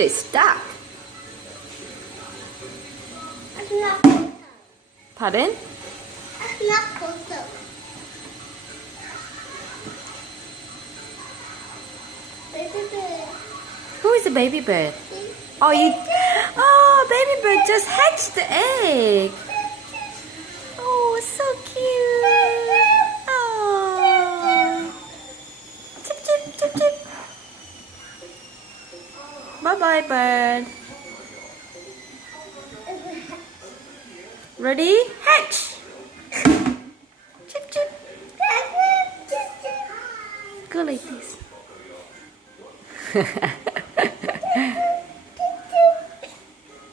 they stuck. It's not cold. Pardon? It's not cold. Baby bird. Who is the baby bird? Oh, you. Oh, baby bird just hatched the egg. Oh, so cute. Oh. Chip, chip, chip, chip. Bye-bye, bird. Ready? Hatch. Chip, chip. Go like this.